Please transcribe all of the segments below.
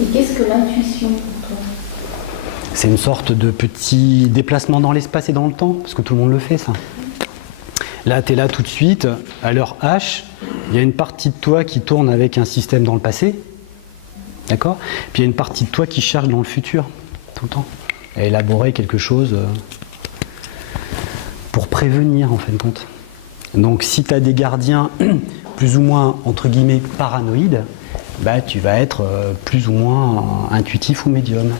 Et qu'est-ce que l'intuition pour toi? C'est une sorte de petit déplacement dans l'espace et dans le temps, parce que tout le monde le fait, ça. Là, tu es là tout de suite, à l'heure H, il y a une partie de toi qui tourne avec un système dans le passé, d'accord? Puis il y a une partie de toi qui cherche dans le futur, tout le temps, à élaborer quelque chose pour prévenir, en fin de compte. Donc, si tu as des gardiens plus ou moins, entre guillemets, paranoïdes, bah, tu vas être plus ou moins intuitif ou médium.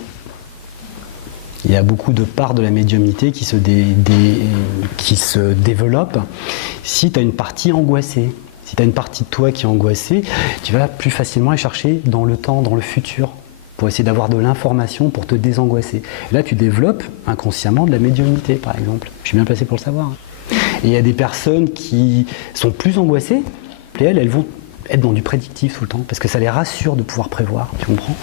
Il y a beaucoup de parts de la médiumnité qui se développent si tu as une partie angoissée. Si tu as une partie de toi qui est angoissée, tu vas plus facilement aller chercher dans le temps, dans le futur, pour essayer d'avoir de l'information pour te désangoisser. Et là, tu développes inconsciemment de la médiumnité, par exemple. Je suis bien placé pour le savoir. Et il y a des personnes qui sont plus angoissées, et elles vont être dans du prédictif tout le temps, parce que ça les rassure de pouvoir prévoir, tu comprends ?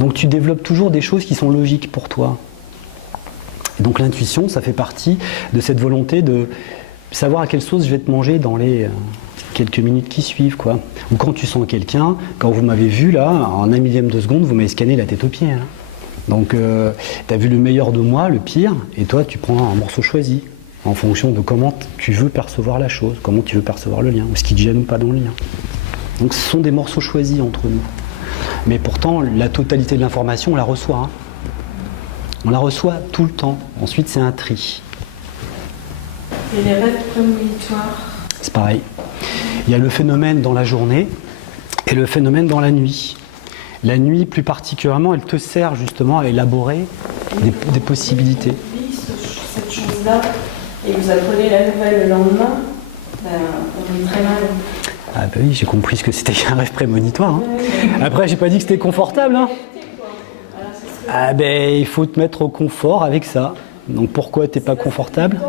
Donc tu développes toujours des choses qui sont logiques pour toi. Et donc l'intuition, ça fait partie de cette volonté de savoir à quelle sauce je vais te manger dans les quelques minutes qui suivent, quoi. Ou quand tu sens quelqu'un, quand vous m'avez vu là, en un millième de seconde, vous m'avez scanné la tête aux pieds. Hein. Donc tu as vu le meilleur de moi, le pire, et toi tu prends un morceau choisi, en fonction de comment tu veux percevoir la chose, comment tu veux percevoir le lien, ou ce qui te gêne ou pas dans le lien. Donc ce sont des morceaux choisis entre nous. Mais pourtant, la totalité de l'information, on la reçoit. Hein. On la reçoit tout le temps. Ensuite, c'est un tri. Et les rêves prémonitoires? C'est pareil. Il y a le phénomène dans la journée et le phénomène dans la nuit. La nuit, plus particulièrement, elle te sert justement à élaborer des possibilités. Cette chose-là, et vous apprenez la nouvelle le lendemain, ben, on est très mal. Ah bah oui, j'ai compris ce que c'était qu'un rêve prémonitoire. Hein. Après, j'ai pas dit que c'était confortable. Hein. Ah ben, il faut te mettre au confort avec ça. Donc pourquoi t'es pas confortable?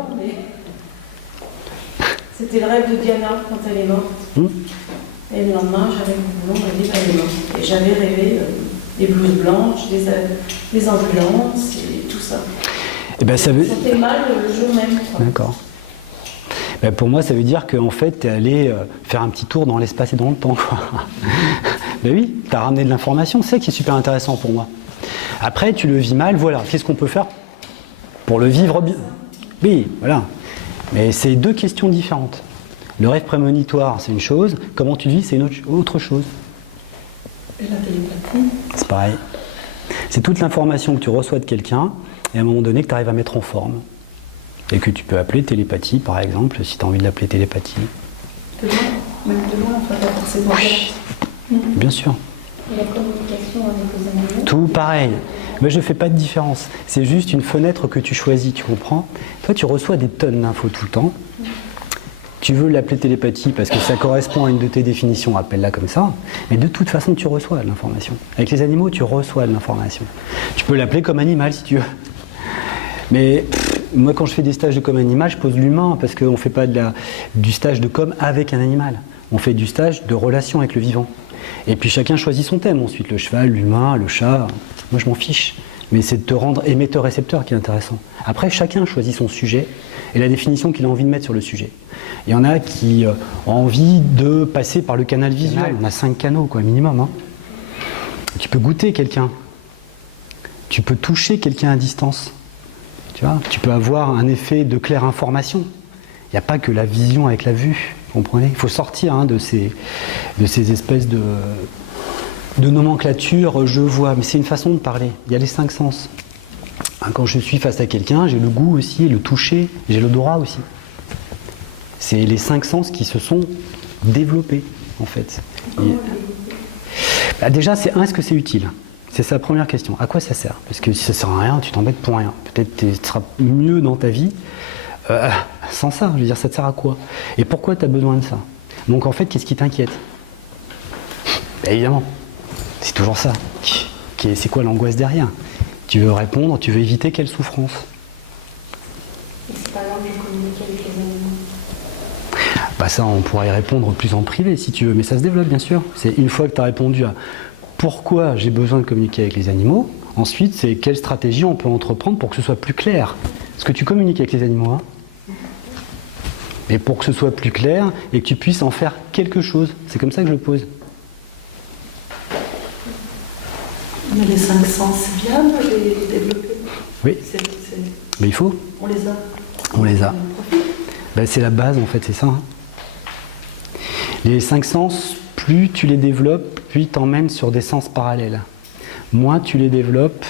C'était le rêve de Diana quand elle est morte. Et le lendemain, j'avais mon boulot, on m'a dit qu'elle est morte. Et j'avais rêvé des blouses blanches, des ambulances et tout ça. Et ben, ça veut... C'était mal le jour même. D'accord. Ben pour moi, ça veut dire qu'en fait, tu es allé faire un petit tour dans l'espace et dans le temps. Ben oui, tu as ramené de l'information, c'est ça qui est super intéressant pour moi. Après, tu le vis mal, voilà. Qu'est-ce qu'on peut faire pour le vivre bien? Oui, voilà. Mais c'est deux questions différentes. Le rêve prémonitoire, c'est une chose. Comment tu le vis, c'est une autre chose. Et la télépathie? C'est pareil. C'est toute l'information que tu reçois de quelqu'un et à un moment donné que tu arrives à mettre en forme. Et que tu peux appeler télépathie, par exemple, si tu as envie de l'appeler télépathie. De loin, même de loin, pas forcément. Oui, bien sûr. Et la communication avec les animaux? Tout pareil. Mais je ne fais pas de différence. C'est juste une fenêtre que tu choisis, tu comprends? Toi, tu reçois des tonnes d'infos tout le temps. Tu veux l'appeler télépathie parce que ça correspond à une de tes définitions, appelle-la comme ça. Mais de toute façon, tu reçois de l'information. Avec les animaux, tu reçois de l'information. Tu peux l'appeler comme animal si tu veux. Mais moi, quand je fais des stages de com animal, je pose l'humain parce qu'on ne fait pas du stage de com avec un animal. On fait du stage de relation avec le vivant. Et puis chacun choisit son thème. Ensuite, le cheval, l'humain, le chat. Moi, je m'en fiche. Mais c'est de te rendre émetteur-récepteur qui est intéressant. Après, chacun choisit son sujet et la définition qu'il a envie de mettre sur le sujet. Il y en a qui ont envie de passer par le canal visuel. On a 5 canaux, quoi, minimum. Hein. Tu peux goûter quelqu'un. Tu peux toucher quelqu'un à distance. Tu vois, tu peux avoir un effet de claire information. Il n'y a pas que la vision avec la vue, vous comprenez? Il faut sortir hein, de ces espèces de nomenclature, je vois, mais c'est une façon de parler. Il y a les 5 sens. Quand je suis face à quelqu'un, j'ai le goût aussi, le toucher, j'ai l'odorat aussi. C'est les 5 sens qui se sont développés, en fait. Bah déjà, est-ce que c'est utile? C'est sa première question. À quoi ça sert? Parce que si ça sert à rien, tu t'embêtes pour rien. Peut-être que tu seras mieux dans ta vie sans ça. Je veux dire, ça te sert à quoi? Et pourquoi tu as besoin de ça? Donc en fait, qu'est-ce qui t'inquiète? Bah, évidemment, c'est toujours ça. C'est quoi l'angoisse derrière? Tu veux répondre, tu veux éviter quelle souffrance? Et c'est pas l'envie de communiquer avec les animaux? Bah ça, on pourrait y répondre plus en privé si tu veux, mais ça se développe bien sûr. C'est une fois que tu as répondu à pourquoi j'ai besoin de communiquer avec les animaux, ensuite c'est quelle stratégie on peut entreprendre pour que ce soit plus clair. Parce que tu communiques avec les animaux, hein, et pour que ce soit plus clair et que tu puisses en faire quelque chose. C'est comme ça que je le pose. Mais les 5 sens, c'est bien de les développer. Oui, mais il faut. On les a. On les a. On profite. Ben, c'est la base en fait, c'est ça. Hein. Les 5 sens, plus tu les développes, plus ils t'emmènent sur des sens parallèles. Moins tu les développes,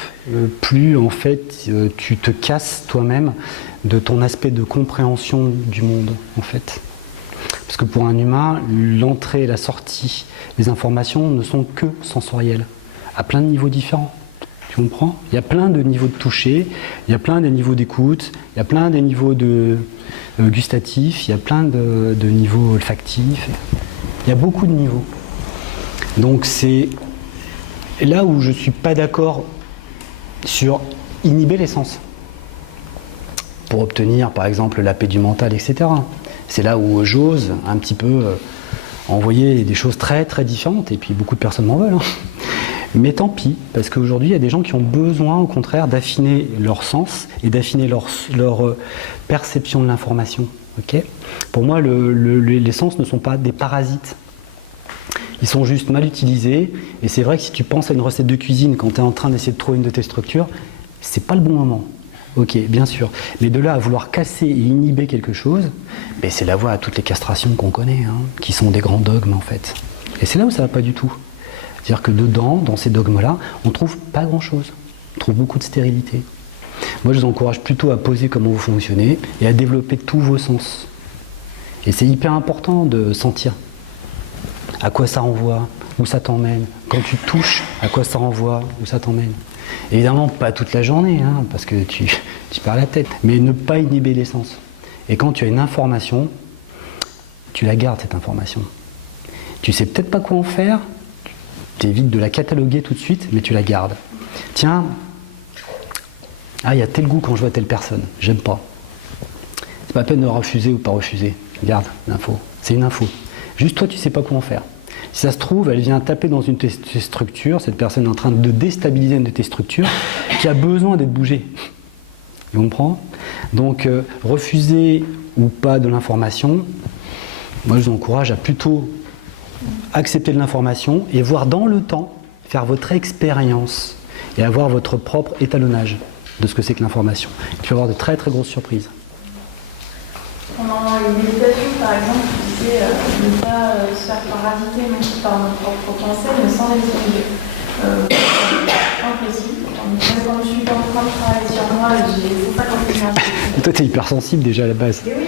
plus en fait tu te casses toi-même de ton aspect de compréhension du monde en fait. Parce que pour un humain, l'entrée et la sortie des informations ne sont que sensorielles, à plein de niveaux différents. Tu comprends ? Il y a plein de niveaux de toucher, il y a plein de niveaux d'écoute, il y a plein de niveaux de gustatifs, il y a plein de niveaux olfactifs. Il y a beaucoup de niveaux. Donc c'est là où je ne suis pas d'accord sur inhiber les sens pour obtenir par exemple la paix du mental, etc. C'est là où j'ose un petit peu envoyer des choses très très différentes et puis beaucoup de personnes m'en veulent. Hein. Mais tant pis, parce qu'aujourd'hui il y a des gens qui ont besoin au contraire d'affiner leur sens et d'affiner leur perception de l'information. Okay ? Pour moi les sens ne sont pas des parasites. Ils sont juste mal utilisés et c'est vrai que si tu penses à une recette de cuisine quand tu es en train d'essayer de trouver une de tes structures, c'est pas le bon moment. Ok, bien sûr. Mais de là à vouloir casser et inhiber quelque chose, ben c'est la voie à toutes les castrations qu'on connaît, hein, qui sont des grands dogmes en fait. Et c'est là où ça va pas du tout. C'est-à-dire que dedans, dans ces dogmes-là, on trouve pas grand-chose. On trouve beaucoup de stérilité. Moi, je vous encourage plutôt à poser comment vous fonctionnez et à développer tous vos sens. Et c'est hyper important de sentir à quoi ça renvoie, où ça t'emmène. Quand tu touches, à quoi ça renvoie, où ça t'emmène. Évidemment, pas toute la journée, hein, parce que tu perds la tête. Mais ne pas inhiber les sens. Et quand tu as une information, tu la gardes, cette information. Tu sais peut-être pas quoi en faire, tu évites de la cataloguer tout de suite, mais tu la gardes. Tiens, il y a tel goût quand je vois telle personne, j'aime pas. C'est pas la peine de refuser ou pas refuser. Garde l'info. C'est une info. Juste toi, tu sais pas quoi en faire. Si ça se trouve, elle vient taper dans une de tes structures, cette personne est en train de déstabiliser une de tes structures, qui a besoin d'être bougée. Tu comprends ? Donc, refuser ou pas de l'information, moi je vous encourage à plutôt accepter de l'information et voir dans le temps, faire votre expérience et avoir votre propre étalonnage de ce que c'est que l'information. Tu vas avoir de très très grosses surprises. Pendant une méditation, par exemple, tu disais ne pas se faire parasiter non plus par notre propre pensée, mais sans les inhiber. Impossible. Quand je suis en train de travailler sur moi, j'ai 50 Toi, tu es hypersensible déjà à la base. Et oui,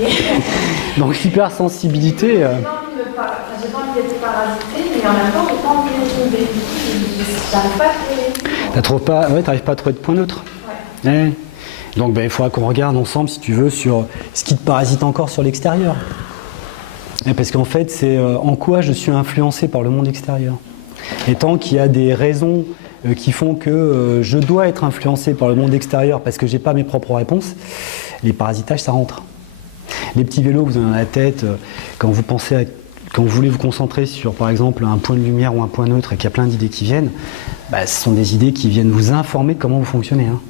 mais donc, hypersensibilité. J'ai pas envie d'être parasité, mais en même temps, j'ai pas envie d'être inhibée. J'arrive pas à trouver. T'arrives pas à trouver de point neutre. Ouais. Ouais. Donc il faudra qu'on regarde ensemble, si tu veux, sur ce qui te parasite encore sur l'extérieur. Et parce qu'en fait, c'est en quoi je suis influencé par le monde extérieur. Et tant qu'il y a des raisons qui font que je dois être influencé par le monde extérieur parce que j'ai pas mes propres réponses, les parasitages, ça rentre. Les petits vélos que vous avez dans la tête, quand vous voulez vous concentrer sur, par exemple, un point de lumière ou un point neutre et qu'il y a plein d'idées qui viennent, ce sont des idées qui viennent vous informer de comment vous fonctionnez. Hein.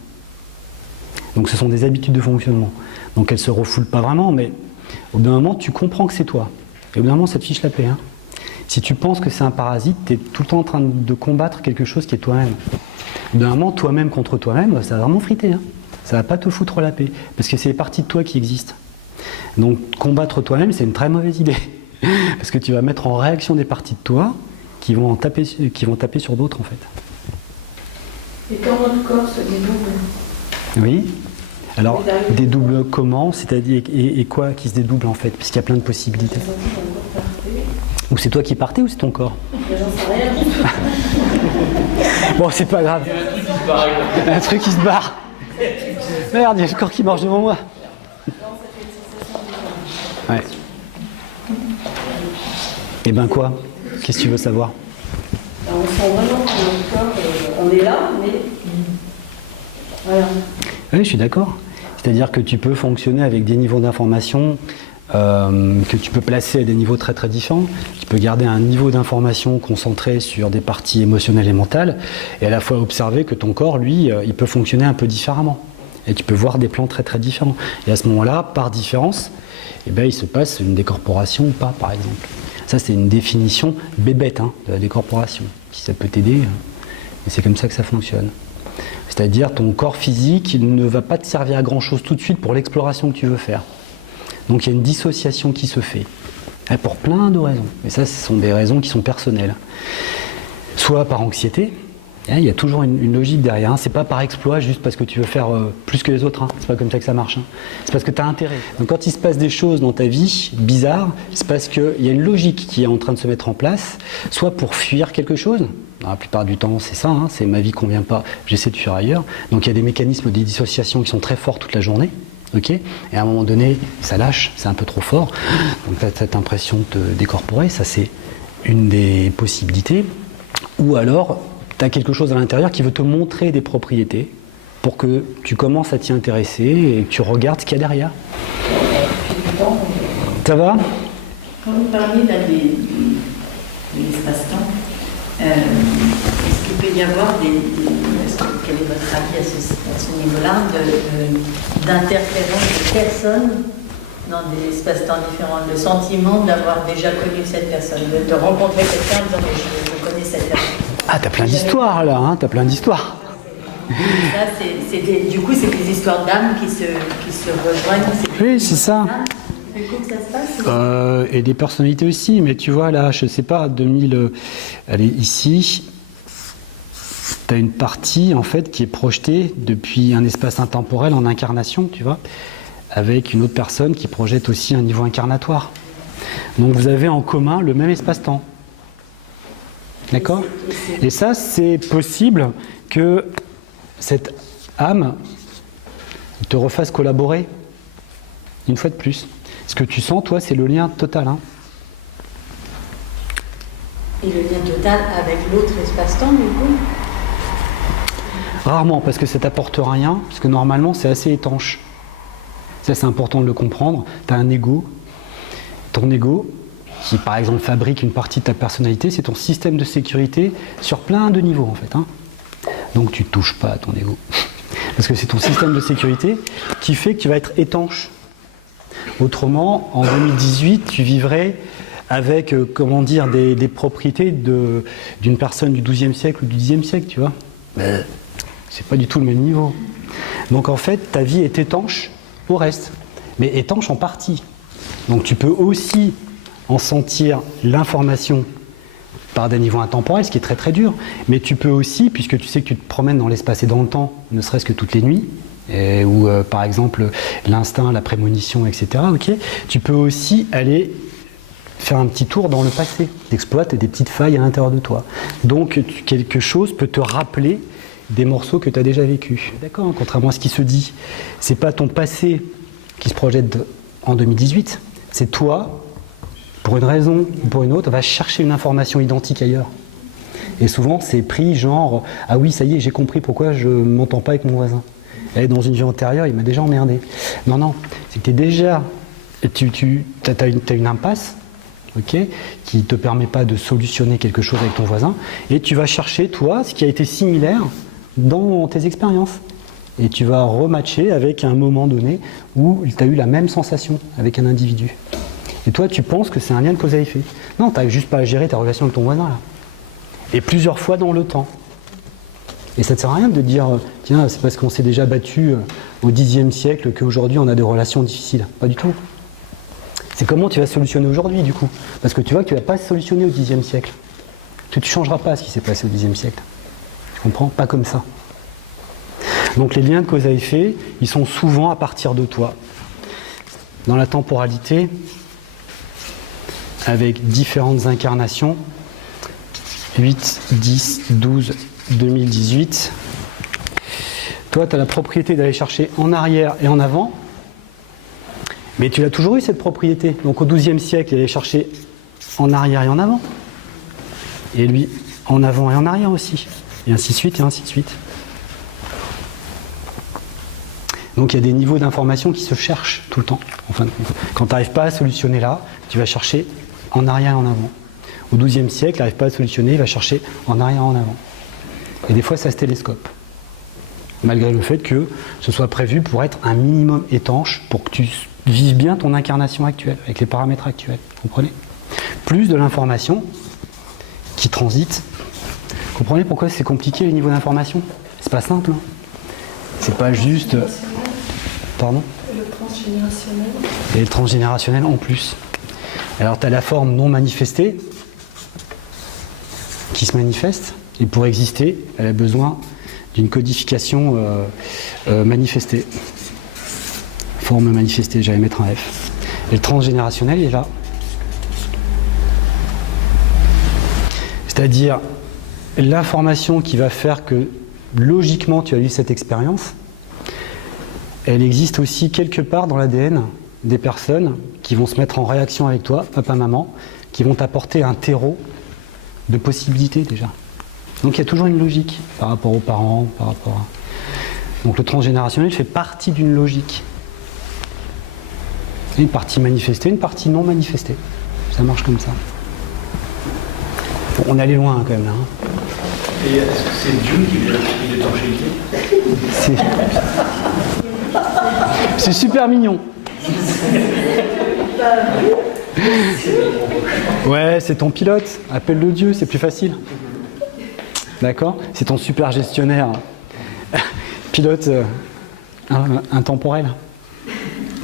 Donc ce sont des habitudes de fonctionnement. Donc elles ne se refoulent pas vraiment, mais au bout d'un moment, tu comprends que c'est toi. Et au bout d'un moment, ça te fiche la paix. Hein. Si tu penses que c'est un parasite, tu es tout le temps en train de combattre quelque chose qui est toi-même. Au bout d'un moment, toi-même contre toi-même, ça va vraiment friter. Hein. Ça ne va pas te foutre la paix, parce que c'est les parties de toi qui existent. Donc combattre toi-même, c'est une très mauvaise idée. Parce que tu vas mettre en réaction des parties de toi qui vont taper sur d'autres, en fait. Et quand notre corps se dédouble. Oui. Alors, dédouble comment ? C'est-à-dire, et quoi qui se dédouble en fait ? Puisqu'il y a plein de possibilités. Ou c'est toi qui partais ou c'est ton corps ? J'en sais rien. Bon, c'est pas grave. Il y a un truc qui se barre. Merde, il y a le corps qui marche devant moi. Ouais. Et ben quoi ? Qu'est-ce que tu veux savoir ? Alors, on sent vraiment que notre corps, on est là, mais voilà. Oui, je suis d'accord. C'est-à-dire que tu peux fonctionner avec des niveaux d'information que tu peux placer à des niveaux très très différents. Tu peux garder un niveau d'information concentré sur des parties émotionnelles et mentales et à la fois observer que ton corps, lui, il peut fonctionner un peu différemment. Et tu peux voir des plans très très différents. Et à ce moment-là, par différence, il se passe une décorporation ou pas, par exemple. Ça, c'est une définition bébête de la décorporation. Si ça peut t'aider, Et c'est comme ça que ça fonctionne. C'est-à-dire ton corps physique ne va pas te servir à grand-chose tout de suite pour l'exploration que tu veux faire. Donc il y a une dissociation qui se fait. Et pour plein de raisons. Et ça, ce sont des raisons qui sont personnelles. Soit par anxiété, il y a toujours une logique derrière. C'est pas par exploit, juste parce que tu veux faire plus que les autres. C'est pas comme ça que ça marche. C'est parce que tu as intérêt. Donc quand il se passe des choses dans ta vie bizarres, c'est parce qu'il y a une logique qui est en train de se mettre en place, soit pour fuir quelque chose. Dans la plupart du temps, c'est ça. C'est ma vie ne convient pas, j'essaie de fuir ailleurs. Donc il y a des mécanismes de dissociation qui sont très forts toute la journée. Okay, et à un moment donné, ça lâche, c'est un peu trop fort. Donc tu as cette impression de te décorporer, ça c'est une des possibilités. Ou alors, tu as quelque chose à l'intérieur qui veut te montrer des propriétés pour que tu commences à t'y intéresser et que tu regardes ce qu'il y a derrière. Ça va? Quand vous parlez là de l'espace-temps, est-ce qu'il peut y avoir quel est votre avis à ce niveau-là, d'interférence de personnes dans des espaces-temps différents, le sentiment d'avoir déjà connu cette personne, de rencontrer quelqu'un en disant mais je connais cette personne. Ah, t'as plein d'histoires là, t'as plein d'histoires. Ça, du coup, c'est des histoires d'âmes qui se rejoignent. Oui, c'est ça. C'est comme ça se passe. Et des personnalités aussi, mais tu vois là, je sais pas, 2000, allez, ici, tu as une partie en fait qui est projetée depuis un espace intemporel en incarnation, tu vois, avec une autre personne qui projette aussi un niveau incarnatoire. Donc vous avez en commun le même espace-temps. D'accord? Et ça, c'est possible que cette âme te refasse collaborer une fois de plus. Ce que tu sens, toi, c'est le lien total. Et le lien total avec l'autre espace-temps, du coup? Rarement, parce que ça t'apporte rien, parce que normalement, c'est assez étanche. Ça, c'est important de le comprendre. Tu as un ego. Ton ego, qui par exemple fabrique une partie de ta personnalité, c'est ton système de sécurité sur plein de niveaux, en fait. Donc tu ne touches pas à ton ego. Parce que c'est ton système de sécurité qui fait que tu vas être étanche. Autrement, en 2018, tu vivrais avec, des propriétés d'une personne du XIIe siècle ou du Xe siècle, tu vois. C'est pas du tout le même niveau. Donc en fait, ta vie est étanche au reste, mais étanche en partie. Donc tu peux aussi en sentir l'information par des niveaux intemporels, ce qui est très très dur, mais tu peux aussi, puisque tu sais que tu te promènes dans l'espace et dans le temps, ne serait-ce que toutes les nuits, ou par exemple l'instinct, la prémonition, etc., tu peux aussi aller faire un petit tour dans le passé, t'exploites des petites failles à l'intérieur de toi. Donc quelque chose peut te rappeler des morceaux que tu as déjà vécus. D'accord, contrairement à ce qui se dit, c'est pas ton passé qui se projette en 2018, c'est toi, pour une raison ou pour une autre, va chercher une information identique ailleurs. Et souvent, c'est pris genre « Ah oui, ça y est, j'ai compris pourquoi je ne m'entends pas avec mon voisin. Et dans une vie antérieure, il m'a déjà emmerdé. » Non, c'est que tu es déjà... Tu as une impasse, qui ne te permet pas de solutionner quelque chose avec ton voisin, et tu vas chercher, toi, ce qui a été similaire dans tes expériences. Et tu vas rematcher avec un moment donné où tu as eu la même sensation avec un individu. Et toi, tu penses que c'est un lien de cause à effet. Non, tu n'as juste pas à gérer ta relation avec ton voisin, là. Et plusieurs fois dans le temps. Et ça ne sert à rien de dire, tiens, c'est parce qu'on s'est déjà battu au Xe siècle qu'aujourd'hui on a des relations difficiles. Pas du tout. C'est comment tu vas solutionner aujourd'hui, du coup. Parce que tu vois que tu ne vas pas solutionner au Xe siècle. Tu ne changeras pas ce qui s'est passé au Xe siècle. Tu comprends? Pas comme ça. Donc les liens de cause à effet, ils sont souvent à partir de toi. Dans la temporalité, avec différentes incarnations, 8, 10, 12, 2018. Toi, tu as la propriété d'aller chercher en arrière et en avant, mais tu l'as toujours eu cette propriété. Donc au XIIe siècle, il allait chercher en arrière et en avant. Et lui, en avant et en arrière aussi. Et ainsi de suite, et ainsi de suite. Donc il y a des niveaux d'information qui se cherchent tout le temps. En fin de compte. Quand tu n'arrives pas à solutionner là, tu vas chercher en arrière et en avant. Au XIIe siècle, il n'arrive pas à solutionner, il va chercher en arrière et en avant. Et des fois, ça se télescope. Malgré le fait que ce soit prévu pour être un minimum étanche, pour que tu vives bien ton incarnation actuelle, avec les paramètres actuels. Vous comprenez? Plus de l'information qui transite Comprenez pourquoi c'est compliqué le niveau d'information? C'est pas simple. Hein. C'est pas juste. Pardon? Le transgénérationnel. Et le transgénérationnel en plus. Alors tu as la forme non manifestée qui se manifeste, et pour exister, elle a besoin d'une codification manifestée. Forme manifestée, j'allais mettre un F. Et le transgénérationnel est là. C'est-à-dire l'information qui va faire que logiquement tu as eu cette expérience, elle existe aussi quelque part dans l'ADN des personnes qui vont se mettre en réaction avec toi, papa, maman, qui vont t'apporter un terreau de possibilités déjà. Donc il y a toujours une logique par rapport aux parents, par rapport à... Donc le transgénérationnel fait partie d'une logique. Une partie manifestée, une partie non manifestée. Ça marche comme ça. Bon, on est allé loin quand même là. Hein. Et est-ce que c'est Dieu qui vérifie l'étanchéité? C'est super mignon. Ouais, c'est ton pilote. Appelle-le Dieu, c'est plus facile. D'accord? C'est ton super gestionnaire. Pilote intemporel.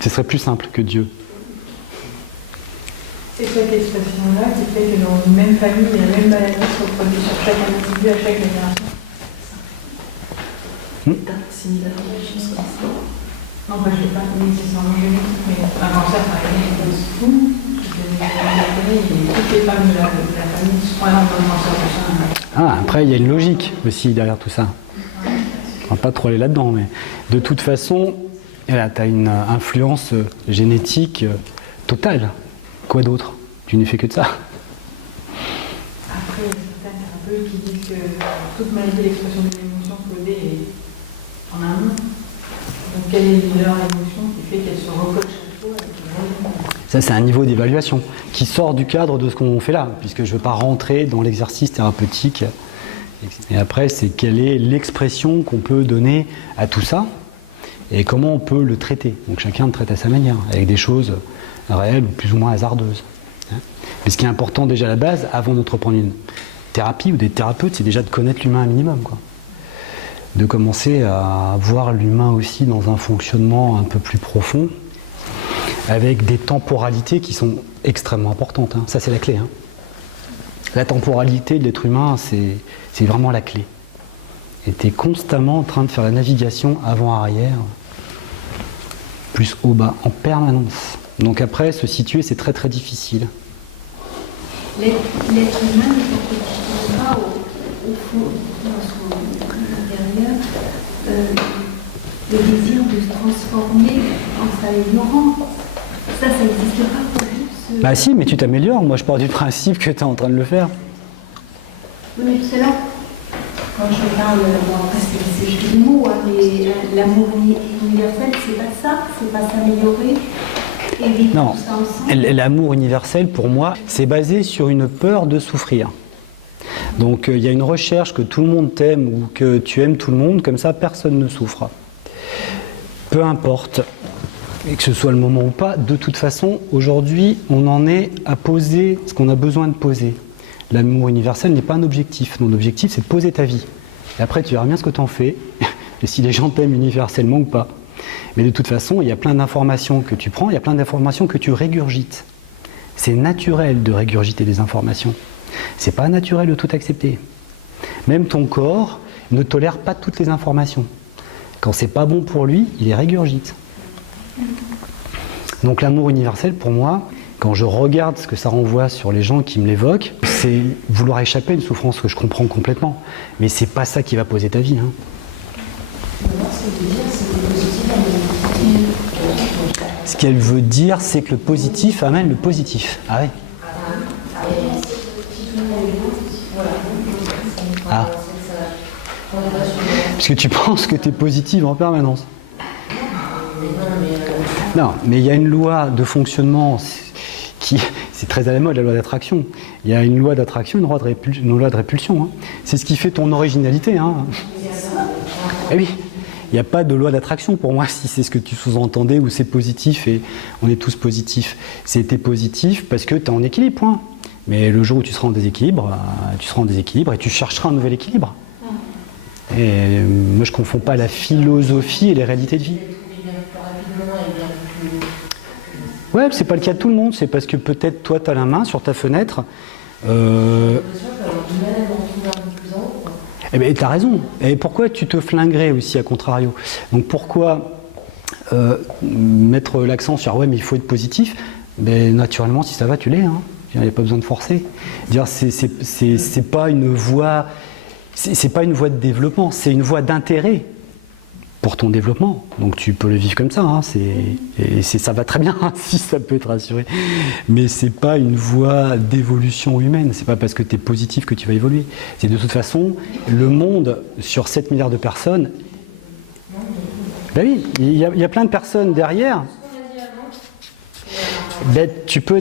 Ce serait plus simple que Dieu. C'est cette expression-là qui fait que dans une même famille, la même maladie se reproduit sur chaque individu à chaque génération. Similaire, des choses comme ça. Non, moi je ne sais pas nécessairement génétique, mais un cancer par exemple, c'est tout. Toutes les femmes de la famille sont énormément cancer. Ah, après, il y a une logique aussi derrière tout ça. On va pas trop aller là-dedans, mais de toute façon, tu as une influence génétique totale. Quoi d'autre? Tu n'es fait que de ça. Après, il y a certains thérapeutes qui disent que toute maladie l'expression d'une émotion codée est en amont. Donc, quelle est leur émotion qui fait qu'elle se recolle chaque fois Ça, c'est un niveau d'évaluation qui sort du cadre de ce qu'on fait là, puisque je ne veux pas rentrer dans l'exercice thérapeutique. Et après, c'est quelle est l'expression qu'on peut donner à tout ça et comment on peut le traiter. Donc, chacun le traite à sa manière, avec des choses réelles ou plus ou moins hasardeuses. Mais ce qui est important déjà à la base, avant d'entreprendre une thérapie ou des thérapeutes, c'est déjà de connaître l'humain un minimum, quoi. De commencer à voir l'humain aussi dans un fonctionnement un peu plus profond, avec des temporalités qui sont extrêmement importantes. Hein. Ça, c'est la clé. Hein. La temporalité de l'être humain, c'est vraiment la clé. Et tu es constamment en train de faire la navigation avant-arrière, plus haut-bas, en permanence. Donc après, se situer, c'est très très difficile. L'être humain ne se pas au fond, dans son intérieur, le désir de se transformer en s'améliorant. Ça n'existe pas pour juste... Bah si, mais tu t'améliores. Moi, je pars du principe que tu es en train de le faire. Oui, mais tout à l'heure, quand je parle, bon, après c'est juste des mots, hein, mais l'amour universel, c'est pas ça, c'est pas s'améliorer. Non, l'amour universel, pour moi, c'est basé sur une peur de souffrir. Donc, il y a une recherche que tout le monde t'aime ou que tu aimes tout le monde, comme ça, personne ne souffre. Peu importe, et que ce soit le moment ou pas, de toute façon, aujourd'hui, on en est à poser ce qu'on a besoin de poser. L'amour universel n'est pas un objectif. Mon objectif, c'est de poser ta vie. Et après, tu verras bien ce que tu en fais, et si les gens t'aiment universellement ou pas. Mais de toute façon, il y a plein d'informations que tu prends, il y a plein d'informations que tu régurgites. C'est naturel de régurgiter des informations. C'est pas naturel de tout accepter. Même ton corps ne tolère pas toutes les informations. Quand c'est pas bon pour lui, il les régurgite. Donc l'amour universel, pour moi, quand je regarde ce que ça renvoie sur les gens qui me l'évoquent, c'est vouloir échapper à une souffrance que je comprends complètement. Mais c'est pas ça qui va poser ta vie. Hein. Ce qu'elle veut dire, c'est que le positif amène le positif. Ah ouais. Ah. Parce que tu penses que tu es positive en permanence. Non, mais il y a une loi de fonctionnement qui, c'est très à la mode, la loi d'attraction. Il y a une loi d'attraction, une loi de répulsion. Hein. C'est ce qui fait ton originalité. Hein. Eh oui. Il n'y a pas de loi d'attraction pour moi, si c'est ce que tu sous-entendais, où c'est positif et on est tous positifs. C'était positif parce que tu es en équilibre, point. Mais le jour où tu seras en déséquilibre, tu seras en déséquilibre et tu chercheras un nouvel équilibre. Et moi, je ne confonds pas la philosophie et les réalités de vie. Ouais, c'est pas le cas de tout le monde. C'est parce que peut-être toi, tu as la main sur ta fenêtre. Eh bien, tu as raison. Et pourquoi tu te flinguerais aussi, à contrario? Donc pourquoi mettre l'accent sur ouais, mais il faut être positif? Ben, naturellement, si ça va, tu l'es. Hein. Il n'y a pas besoin de forcer. C'est pas une voie. C'est pas une voie de développement, c'est une voie d'intérêt pour ton développement. Donc tu peux le vivre comme ça, hein, ça va très bien hein, si ça peut te rassurer. Mais c'est pas une voie d'évolution humaine, c'est pas parce que tu es positif que tu vas évoluer. C'est de toute façon, le monde, sur 7 milliards de personnes, ben oui, il y a plein de personnes derrière. Ben, tu peux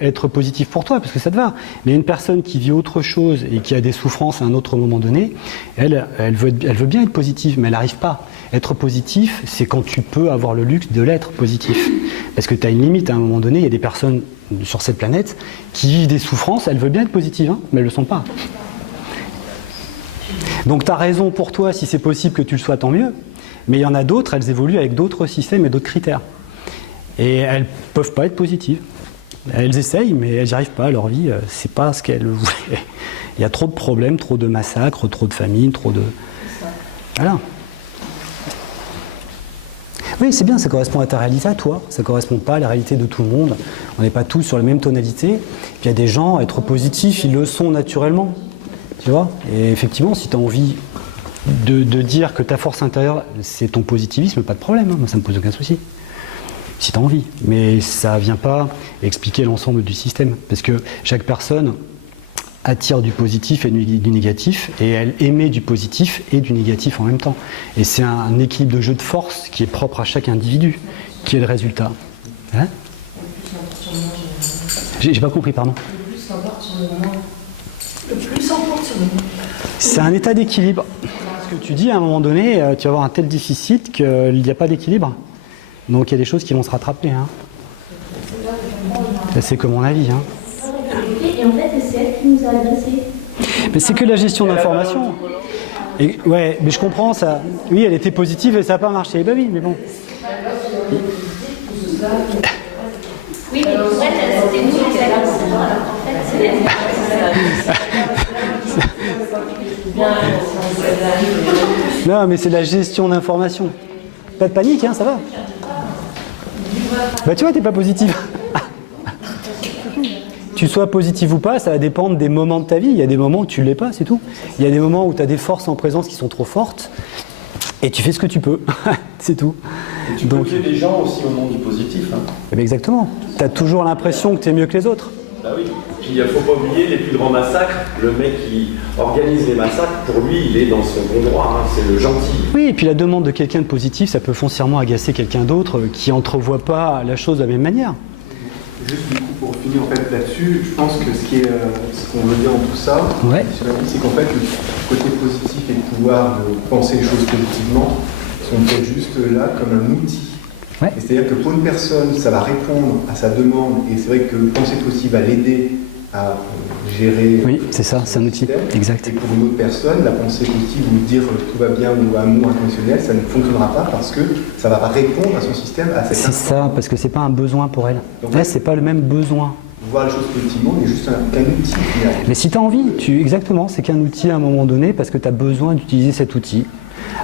être positif pour toi parce que ça te va. Mais une personne qui vit autre chose et qui a des souffrances à un autre moment donné, elle veut bien être positive, mais elle n'arrive pas. Être positif, c'est quand tu peux avoir le luxe de l'être positif. Parce que tu as une limite à un moment donné. Il y a des personnes sur cette planète qui vivent des souffrances, elles veulent bien être positives, hein, mais elles ne le sont pas. Donc tu as raison pour toi, si c'est possible que tu le sois, tant mieux. Mais il y en a d'autres, elles évoluent avec d'autres systèmes et d'autres critères. Et elles ne peuvent pas être positives. Elles essayent, mais elles n'y arrivent pas. Leur vie, c'est pas ce qu'elles voulaient. Il y a trop de problèmes, trop de massacres, trop de famines, trop de... Voilà. Oui, c'est bien, ça correspond à ta réalité, à toi. Ça ne correspond pas à la réalité de tout le monde. On n'est pas tous sur la même tonalité. Puis il y a des gens, être positifs, ils le sont naturellement. Tu vois? Et effectivement, si tu as envie de dire que ta force intérieure, c'est ton positivisme, pas de problème. Hein. Moi, ça ne me pose aucun souci. Si tu as envie. Mais ça ne vient pas expliquer l'ensemble du système. Parce que chaque personne attire du positif et du négatif, et elle émet du positif et du négatif en même temps. Et c'est un équilibre de jeu de force qui est propre à chaque individu, qui est le résultat. Hein? J'ai pas compris, pardon. Le plus s'emporte sur le moment. Le plus s'emporte sur le moment. C'est un état d'équilibre. Ce que tu dis, à un moment donné, tu vas avoir un tel déficit qu'il n'y a pas d'équilibre. Donc il y a des choses qui vont se rattraper. Hein. C'est que mon avis. Hein. Et en fait, c'est elle qui nous a adressé. Mais c'est que la gestion d'information. Et, ouais, mais je comprends ça. Oui, elle était positive et ça n'a pas marché. Ben oui, mais bon. Oui, mais pour elle, c'était nous les agresseurs. Alors en fait, c'est elle. Non, mais c'est la gestion d'information. Pas de panique, hein, ça va. Bah tu vois, t'es pas positif. Tu sois positif ou pas, ça va dépendre des moments de ta vie. Il y a des moments où tu l'es pas, c'est tout. Il y a des moments où tu as des forces en présence qui sont trop fortes et tu fais ce que tu peux. C'est tout. Et tu peux tuer des gens aussi au nom du positif. Hein. Eh bien exactement. Tu as toujours l'impression que tu es mieux que les autres. Bah oui. Puis il ne faut pas oublier les plus grands massacres. Le mec qui organise les massacres, pour lui, il est dans son bon droit. Hein. C'est le gentil. Oui, et puis la demande de quelqu'un de positif, ça peut foncièrement agacer quelqu'un d'autre qui n'entrevoit pas la chose de la même manière. Juste du coup, pour finir en fait là-dessus, je pense que ce qu'on veut dire dans tout ça, ouais. C'est qu'en fait le côté positif et le pouvoir de penser les choses positivement sont peut-être juste là comme un outil. Ouais. C'est-à-dire que pour une personne, ça va répondre à sa demande et c'est vrai que penser positif va l'aider à gérer. Oui, c'est ça, c'est un outil. Exact. Et pour une autre personne, la pensée positive ou dire tout va bien ou un mot inconditionnel, ça ne fonctionnera pas parce que ça ne va pas répondre à son système à cette. C'est ça, parce que c'est pas un besoin pour elle. Donc là, c'est pas le même besoin. Voir les choses positivement, mais juste qu'un outil. Mais si tu as envie, exactement, c'est qu'un outil à un moment donné parce que tu as besoin d'utiliser cet outil.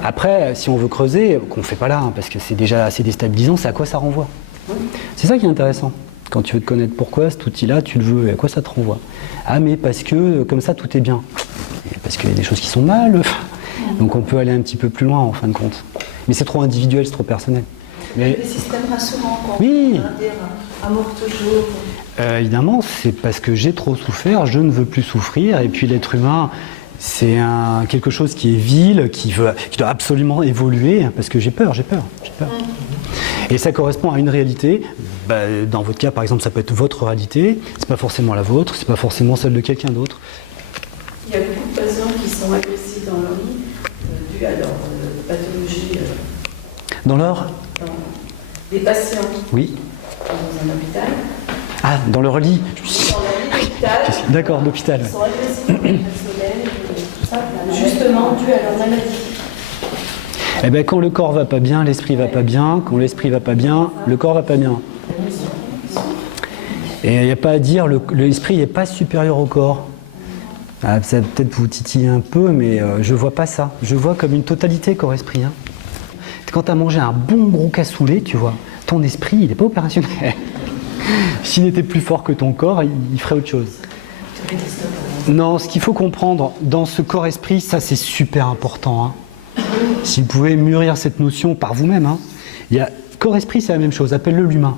Après, si on veut creuser, qu'on ne fait pas là, hein, parce que c'est déjà assez déstabilisant, c'est à quoi ça renvoie. C'est ça qui est intéressant. Quand tu veux te connaître pourquoi cet outil-là, tu le veux, et à quoi ça te renvoie? Ah, mais parce que comme ça, tout est bien. Et parce qu'il y a des choses qui sont mal. Donc on peut aller un petit peu plus loin en fin de compte. Mais c'est trop individuel, c'est trop personnel. Mais... Les systèmes rassurants, quoi. Oui. Dire amour toujours. Évidemment, c'est parce que j'ai trop souffert, je ne veux plus souffrir. Et puis l'être humain, c'est quelque chose qui est vil, qui doit absolument évoluer, parce que j'ai peur. Et ça correspond à une réalité. Dans votre cas, par exemple, ça peut être votre réalité. C'est pas forcément la vôtre, c'est pas forcément celle de quelqu'un d'autre. Il y a beaucoup de patients qui sont agressés dans leur lit dû à leur pathologie. Dans leur Des patients. Oui. Dans un hôpital. Ah, dans leur lit. Dans la lit, d'hôpital. D'accord, d'hôpital. Ils sont agressifs personnels, tout ça, justement dû à leur maladie. Eh bien, quand le corps va pas bien, l'esprit va pas bien. Quand l'esprit va pas bien, le corps va pas bien. Et il n'y a pas à dire, l'esprit n'est pas supérieur au corps. Ah, ça va peut-être vous titiller un peu, mais je vois pas ça. Je vois comme une totalité corps-esprit. Hein. Quand tu as mangé un bon gros cassoulet, tu vois, ton esprit, il n'est pas opérationnel. S'il était plus fort que ton corps, il ferait autre chose. Non, ce qu'il faut comprendre dans ce corps-esprit, ça c'est super important. Hein. Si vous pouvez mûrir cette notion par vous-même, hein. Corps-esprit, c'est la même chose, appelle-le l'humain.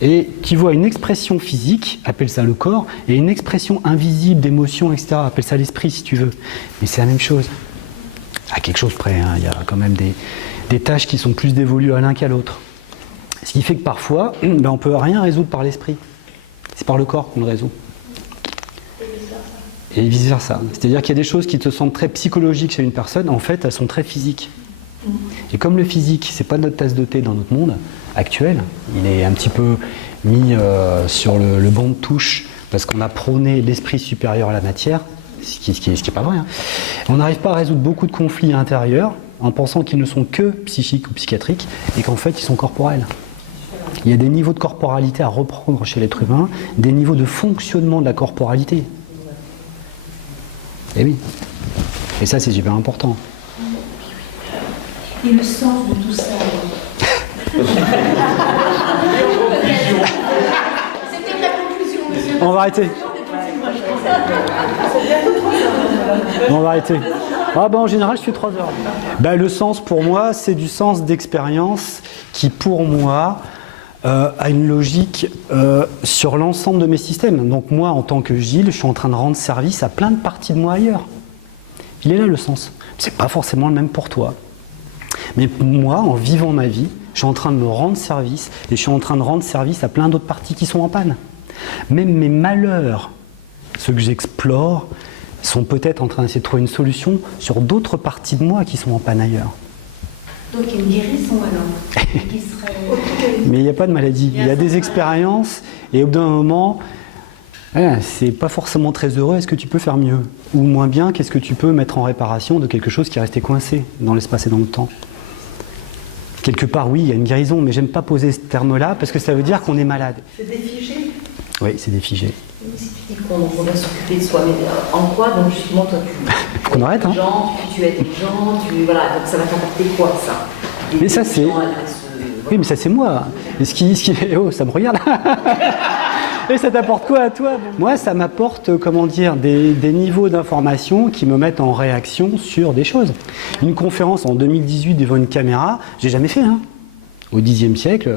Et tu vois une expression physique, appelle ça le corps, et une expression invisible d'émotion, etc., appelle ça l'esprit si tu veux. Mais c'est la même chose. À quelque chose près, hein. Il y a quand même des tâches qui sont plus dévolues à l'un qu'à l'autre. Ce qui fait que parfois, on ne peut rien résoudre par l'esprit. C'est par le corps qu'on le résout. Et vice-versa. C'est-à-dire qu'il y a des choses qui te semblent très psychologiques chez une personne, en fait, elles sont très physiques. Et comme le physique, c'est pas notre tasse de thé dans notre monde actuel, il est un petit peu mis sur le banc de touche parce qu'on a prôné l'esprit supérieur à la matière, ce qui est pas vrai. Hein. On n'arrive pas à résoudre beaucoup de conflits intérieurs en pensant qu'ils ne sont que psychiques ou psychiatriques et qu'en fait, ils sont corporels. Il y a des niveaux de corporalité à reprendre chez l'être humain, des niveaux de fonctionnement de la corporalité. Et oui. Et ça, c'est super important. Et le sens de tout ça. C'était la conclusion, monsieur. On va arrêter. On va arrêter. Ah ben en général, je fais 3 heures. Ben, le sens pour moi, c'est du sens d'expérience qui, pour moi, a une logique sur l'ensemble de mes systèmes. Donc moi, en tant que Gilles, je suis en train de rendre service à plein de parties de moi ailleurs. Il est là le sens. C'est pas forcément le même pour toi. Mais moi, en vivant ma vie, je suis en train de me rendre service et je suis en train de rendre service à plein d'autres parties qui sont en panne. Même mes malheurs, ceux que j'explore, sont peut-être en train d'essayer de trouver une solution sur d'autres parties de moi qui sont en panne ailleurs. Donc il y a une guérison alors qui serait... Mais il n'y a pas de maladie. Il y a des expériences et au bout d'un moment, c'est pas forcément très heureux. Est-ce que tu peux faire mieux? Ou moins bien, qu'est-ce que tu peux mettre en réparation de quelque chose qui est resté coincé dans l'espace et dans le temps? Quelque part, oui, il y a une guérison, mais j'aime pas poser ce terme-là parce que ça veut dire qu'on est malade. C'est des figés. Oui, c'est des figés. Si tu dis qu'on doit s'occuper de soi, mais en quoi, donc justement, toi, Qu'on arrête, hein. Tu aides les gens, voilà, donc ça va t'apporter quoi, ça? Mais ça, c'est... Oui, mais ça, c'est moi. Et ce qui... Oh, ça me regarde. Et ça t'apporte quoi à toi? Moi, ça m'apporte, comment dire, des niveaux d'information qui me mettent en réaction sur des choses. Une conférence en 2018 devant une caméra, j'ai jamais fait, hein. Au Xe siècle,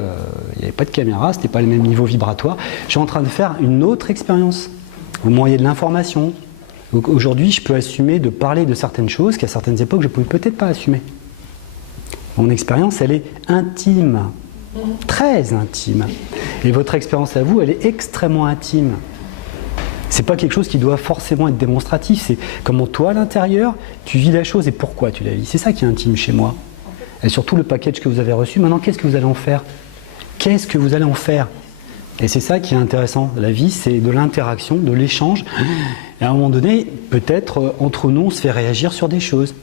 il n'y avait pas de caméra, c'était pas le même niveau vibratoire. Je suis en train de faire une autre expérience, au moyen de l'information. Donc aujourd'hui, je peux assumer de parler de certaines choses qu'à certaines époques, je ne pouvais peut-être pas assumer. Mon expérience, elle est intime, très intime. Et votre expérience à vous, elle est extrêmement intime. C'est pas quelque chose qui doit forcément être démonstratif, c'est comment toi, à l'intérieur, tu vis la chose et pourquoi tu la vis. C'est ça qui est intime chez moi. Et surtout le package que vous avez reçu, maintenant, qu'est-ce que vous allez en faire? Qu'est-ce que vous allez en faire? Et c'est ça qui est intéressant. La vie, c'est de l'interaction, de l'échange. Et à un moment donné, peut-être, entre nous, on se fait réagir sur des choses.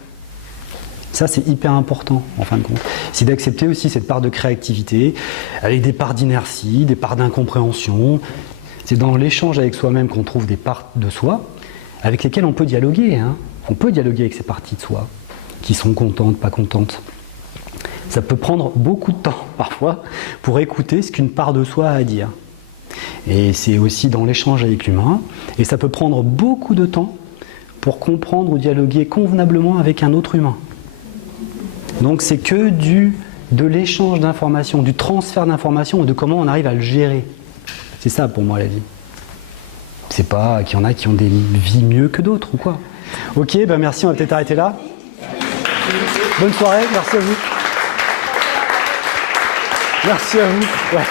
Ça, c'est hyper important, en fin de compte. C'est d'accepter aussi cette part de créativité, avec des parts d'inertie, des parts d'incompréhension. C'est dans l'échange avec soi-même qu'on trouve des parts de soi, avec lesquelles on peut dialoguer. Hein. On peut dialoguer avec ces parties de soi, qui sont contentes, pas contentes. Ça peut prendre beaucoup de temps, parfois, pour écouter ce qu'une part de soi a à dire. Et c'est aussi dans l'échange avec l'humain. Et ça peut prendre beaucoup de temps pour comprendre ou dialoguer convenablement avec un autre humain. Donc c'est que de l'échange d'informations, du transfert d'informations et de comment on arrive à le gérer. C'est ça pour moi la vie. C'est pas qu'il y en a qui ont des vies mieux que d'autres ou quoi. Ok, ben merci, on va peut-être arrêter là. Bonne soirée, merci à vous. Merci à vous. Ouais.